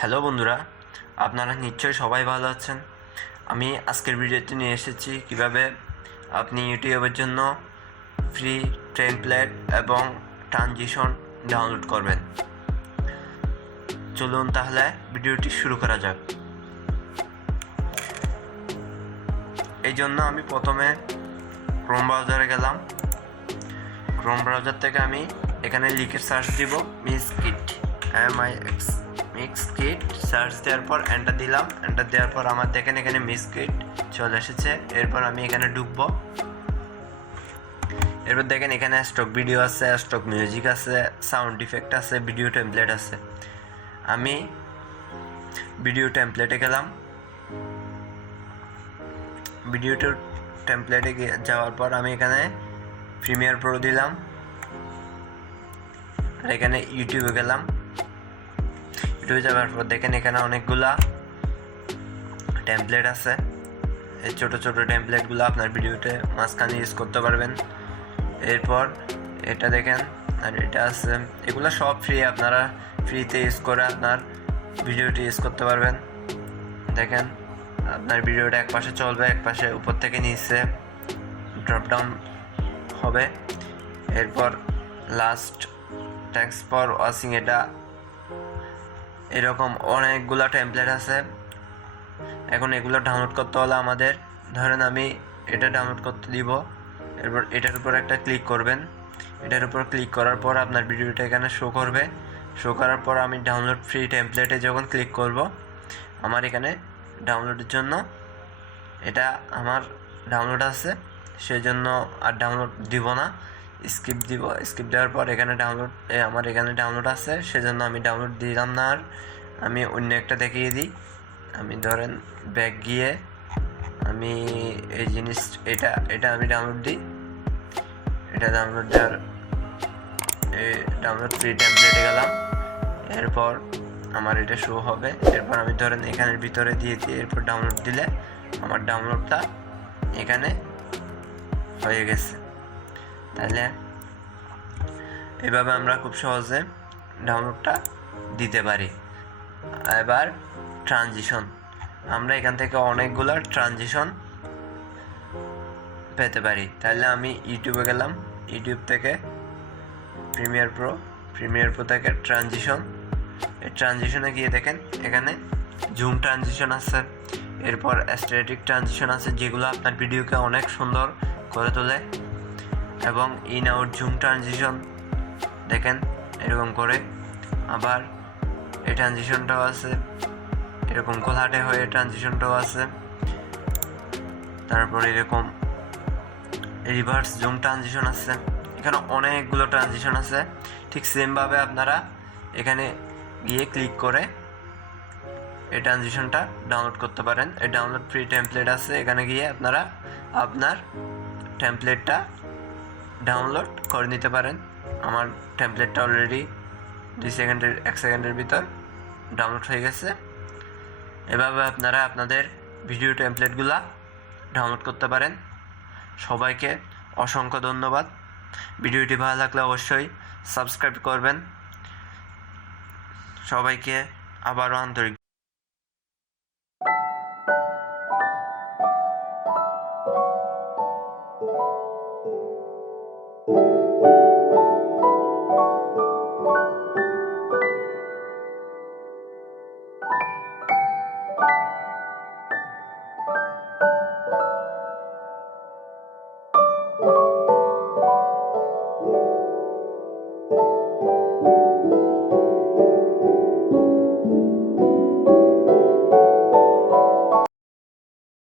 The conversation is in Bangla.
হ্যালো বন্ধুরা, আপনারা নিশ্চয়ই সবাই ভালো আছেন। আমি আজকের ভিডিওতে নিয়ে এসেছি কিভাবে আপনি ইউটিউবের জন্য ফ্রি টেমপ্লেট এবং ট্রানজিশন ডাউনলোড করবেন। চলুন তাহলে ভিডিওটি শুরু করা যাক। এই জন্য আমি প্রথমে ক্রোম ব্রাউজারে গেলাম। ক্রোম ব্রাউজার থেকে আমি এখানে লিখে সার্চ দিব মিক্সকিট, মিক্সকিট সার্চ দেওয়ার পর এন্টার দিলাম। এন্টার দেওয়ার পর আমার দেখেন এখানে মিক্সকিট চলে এসেছে। এরপর আমি এখানে ঢুকবো। এরপর দেখেন এখানে স্টক ভিডিও আছে, স্টক মিউজিক আছে, সাউন্ড ইফেক্ট আছে, ভিডিও টেমপ্লেট আছে। আমি ভিডিও টেমপ্লেটে গেলাম। ভিডিও টেমপ্লেটে যাওয়ার পর আমি এখানে প্রিমিয়ার প্রো দিলাম। আর এখানে ইউটিউবে গেলাম। ইউটিউবে যাওয়ার পর দেখেন এখানে অনেকগুলা টেমপ্লেট আছে। এই ছোট ছোট টেমপ্লেটগুলো আপনার ভিডিওতে মাঝখানে ইউজ করতে পারবেন। এরপর এটা দেখেন, আর এটা আছে, এগুলো সব ফ্রি। আপনারা ফ্রিতে ইউজ করে আপনার ভিডিওটি ইউজ করতে পারবেন। দেখেন আপনার ভিডিওটা এক পাশে চলবে, এক পাশে উপর থেকে নিচে ড্রপডাউন হবে। এরপর লাস্ট থ্যাঙ্কস ফর ওয়াচিং, এটা এরকম অনেকগুলো টেমপ্লেট আছে। এখন এগুলো ডাউনলোড করতে হলে আমাদের, ধরেন আমি এটা ডাউনলোড করতে দিব। এরপর এটার উপর একটা ক্লিক করবেন। এটার উপর ক্লিক করার পর আপনার ভিডিওটা এখানে শো করবে। শো করার পর আমি ডাউনলোড ফ্রি টেমপ্লেটে যখন ক্লিক করব, আমার এখানে ডাউনলোডের জন্য এটা আমার ডাউনলোড আছে, সেজন্য আর ডাউনলোড দিব না, স্কিপ দিব। স্কিপ দেওয়ার পর এখানে ডাউনলোড, আমার এখানে ডাউনলোড আছে, সেজন্য আমি ডাউনলোড দিলাম না। আর আমি অন্য একটা দেখিয়ে দিই। আমি ধরেন ব্যাক গিয়ে আমি এই জিনিস এটা আমি ডাউনলোড দিই। এটা ডাউনলোড দেওয়ার ডাউনলোড ফ্রি টেমপ্লেটে গেলাম। এরপর আমার এটা শো হবে। এরপর আমি ধরেন এখানের ভিতরে দিয়ে এরপর ডাউনলোড দিলে আমার ডাউনলোডটা এখানে হয়ে গেছে। তাহলে এভাবে আমরা খুব সহজে ডাউনলোডটা দিতে পারি। এবার ট্রানজিশন, আমরা এখান থেকে অনেকগুলো ট্রানজিশন পেতে পারি। তাহলে আমি ইউটিউবে গেলাম। ইউটিউব থেকে প্রিমিয়ার প্রো থেকে ট্রানজিশন। এই ট্রানজিশনে গিয়ে দেখেন এখানে জুম ট্রানজিশন আছে, এরপর স্ট্যাটিক ট্রানজিশন আছে, যেগুলো আপনার ভিডিওকে অনেক সুন্দর করে তোলে। এবং ইন আউট জুম ট্রানজিশন দেখেন এরকম করে। আবার এই ট্রানজিশনটাও আছে, এরকম কোলাটে হয়ে ট্রানজিশনটাও আছে। তারপর এরকম রিভার্স জুম ট্রানজিশন আছে। এখানে অনেকগুলো ট্রানজিশন আছে। ঠিক সেমভাবে আপনারা এখানে গিয়ে ক্লিক করে এই ট্রানজিশনটা ডাউনলোড করতে পারেন। এই ডাউনলোড ফ্রি টেমপ্লেট আছে, এখানে গিয়ে আপনারা আপনার টেমপ্লেটটা ডাউনলোড করে নিতে পারেন। আমার টেমপ্লেটটা অলরেডি 1 সেকেন্ডের ভিতর ডাউনলোড হয়ে গেছে। এভাবে আপনারা আপনাদের ভিডিও টেমপ্লেটগুলা ডাউনলোড করতে পারেন। সবাইকে অসংখ্য ধন্যবাদ। ভিডিওটি ভালো লাগলে অবশ্যই সাবস্ক্রাইব করবেন। সবাইকে আবারও আন্তরিক